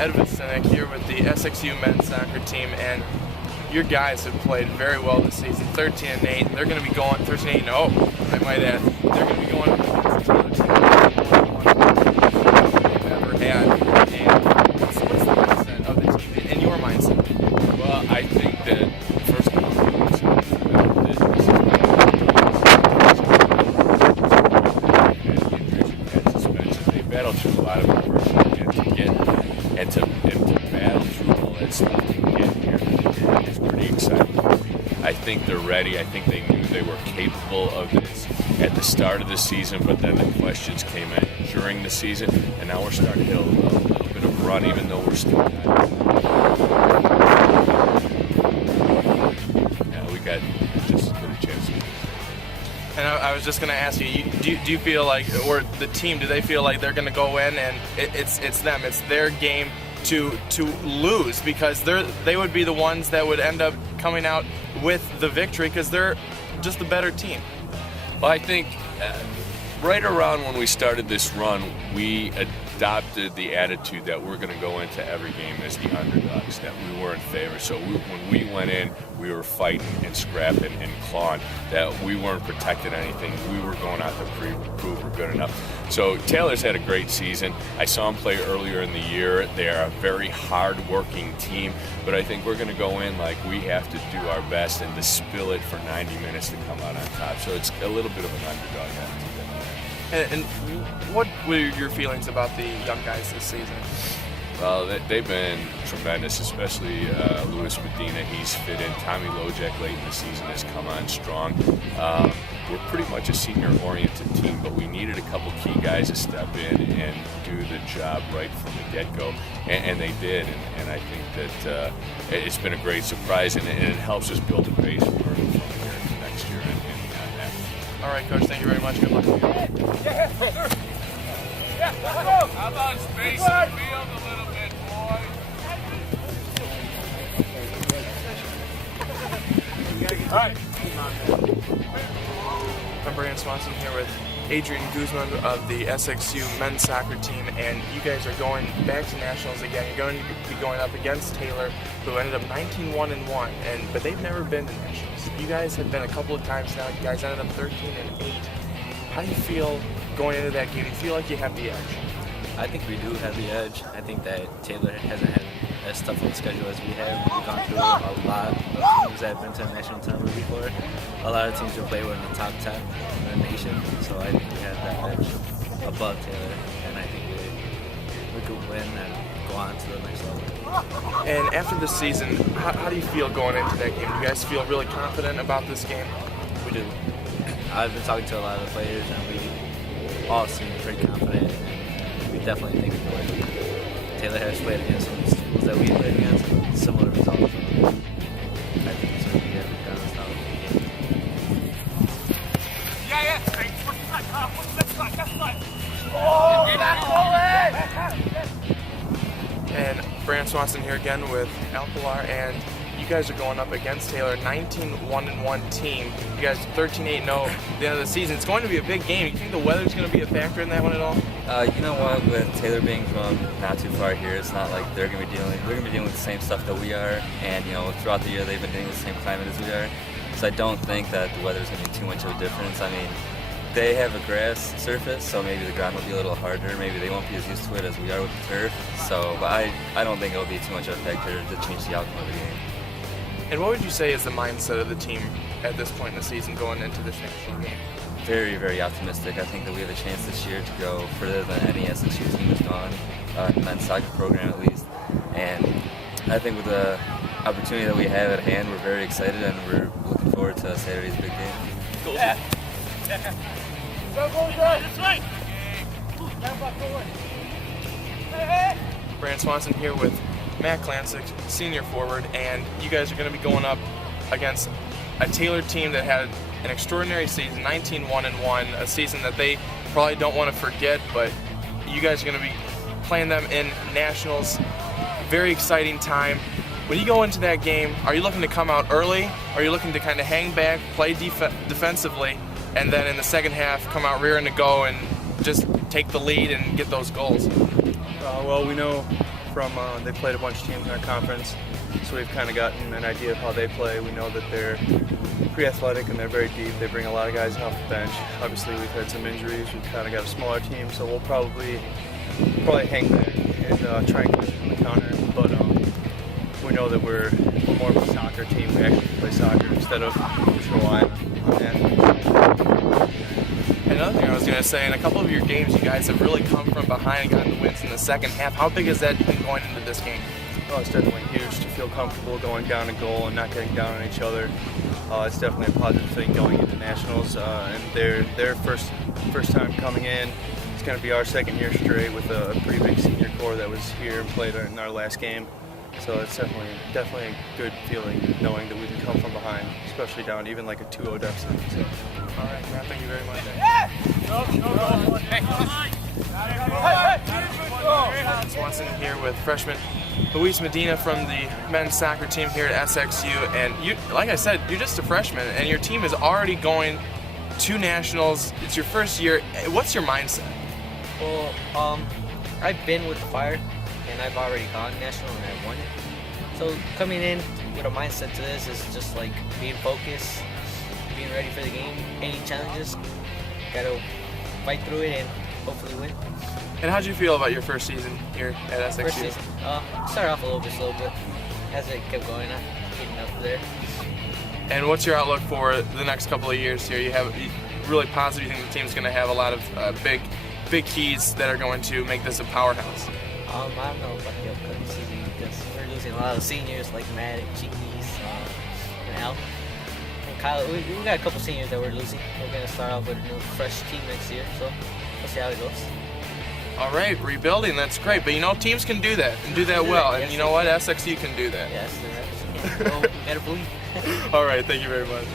Edvinsson here with the SXU men's soccer team, and your guys have played very well this season. 13-8. They're going to be going 13-8. I might add. They're going to be going against the team they've ever had. And what's the mindset of the team and your mindset? Well, I think that first of all, they battled through a lot of adversity and to battle through all that stuff to get here is pretty exciting. I think they're ready. I think they knew they were capable of this at the start of the season, but then the questions came in during the season, and now we're starting to hit a little bit of a run, even though we're still not. Yeah, we got just a good chance. And I was just going to ask you, do you feel like, or the team, do they feel like they're going to go in and it's them, it's their game to lose, because they would be the ones that would end up coming out with the victory because they're just a better team? Well, I think right around when we started this run, we adopted the attitude that we're going to go into every game as the underdogs, that we were in favor. So when we went in, we were fighting and scrapping and clawing, that we weren't protecting anything. We were going out to prove we're good enough. So Taylor's had a great season. I saw him play earlier in the year. They're a very hard-working team, but I think we're going to go in like we have to do our best and to spill it for 90 minutes to come out on top. So it's a little bit of an underdog attitude. And what were your feelings about the young guys this season? Well, they've been tremendous, especially Luis Medina. He's fit in. Tommy Lojak late in the season has come on strong. We're pretty much a senior-oriented team, but we needed a couple key guys to step in and do the job right from the get-go, and they did. And I think that it's been a great surprise, and it helps us build a base for next year and beyond that. All right, Coach, thank you very much. Good luck. How about spacing the field a little bit, boys? All right. I'm Brian Swanson here with Adrian Guzman of the SXU men's soccer team, and you guys are going back to nationals again. You're going to be going up against Taylor, who ended up 19-1-1, but they've never been to nationals. You guys have been a couple of times now. You guys ended up 13-8. How do you feel going into that game? Do you feel like you have the edge? I think we do have the edge. I think that Taylor hasn't had as tough of a schedule as we have. We've gone through a lot of teams that have been to the national tournament before. A lot of teams we play were in the top 10 in the nation, so I think we have that edge above Taylor, and I think we could win and go on to the next level. And after this season, how do you feel going into that game? Do you guys feel really confident about this game? We do. I've been talking to a lot of the players, and we all seem pretty confident. We definitely think we can win. Taylor has played against some schools that we played against, and similar results. I think it's going to be a solid game. Yeah. And Brand Swanson here again with Alcalar, and you guys are going up against Taylor, 19-1-1 team. You guys 13-8-0 at the end of the season. It's going to be a big game. You think the weather's going to be a factor in that one at all? You know what? With Taylor being from not too far here, it's not like they're going to be dealing with the same stuff that we are. And throughout the year they've been dealing with the same climate as we are. So I don't think that the weather's going to be too much of a difference. I mean, they have a grass surface, so maybe the ground will be a little harder. Maybe they won't be as used to it as we are with the turf. So, but I don't think it'll be too much of a factor to change the outcome of the game. And what would you say is the mindset of the team at this point in the season going into this national game? Very, very optimistic. I think that we have a chance this year to go further than any SSU team has gone, in the men's soccer program at least. And I think with the opportunity that we have at hand, we're very excited and we're looking forward to Saturday's big game. Yeah. Brand Swanson here with Matt Klansik, senior forward, and you guys are going to be going up against a Taylor team that had an extraordinary season, 19-1-1, a season that they probably don't want to forget, but you guys are going to be playing them in nationals. very exciting time. When you go into that game, are you looking to come out early? Or are you looking to kind of hang back, play defensively, and then in the second half come out rearing to go and just take the lead and get those goals? Well, we know from they played a bunch of teams in our conference, so we've kind of gotten an idea of how they play. We know that they're pretty athletic and they're very deep. They bring a lot of guys off the bench. Obviously, we've had some injuries. We've kind of got a smaller team, so we'll probably hang there and try and get on the counter. But we know that we're more of a soccer team. We actually play soccer instead of just relying on that. Another thing I was going to say, in a couple of your games, you guys have really come from behind and gotten the wins in the second half. How big is that been going into this game? Oh, it's definitely huge to feel comfortable going down a goal and not getting down on each other. It's definitely a positive thing going into nationals, and their first time coming in. It's going to be our second year straight with a pretty big senior core that was here and played in our last game. So it's definitely a good feeling knowing that we can come from behind, especially down even like a 2-0 deficit. So. All right, Matt, thank you very much. Swanson here with freshman Luis Medina from the men's soccer team here at SXU. And you, like I said, you're just a freshman, and your team is already going to nationals. It's your first year. What's your mindset? Well, I've been with the Fire, and I've already gone national and I've won it. So coming in with a mindset to this is just like being focused, being ready for the game, any challenges, gotta fight through it and hopefully win. And how'd you feel about your first season here at SXU? First season, started off a little bit slow, but as it kept going, I'm getting up there. And what's your outlook for the next couple of years here? You really positive. You think the team's going to have a lot of big keys that are going to make this a powerhouse? I don't know about the upcoming season because we're losing a lot of seniors like Matt, Cheekies, and Al. And Kyle, we got a couple seniors that we're losing. We're going to start off with a new fresh team next year, so we'll see how it goes. All right, rebuilding, that's great. But you know, teams can do that and do that well. And you know what? SXU can do that. Yes, we gotta believe. All right, thank you very much.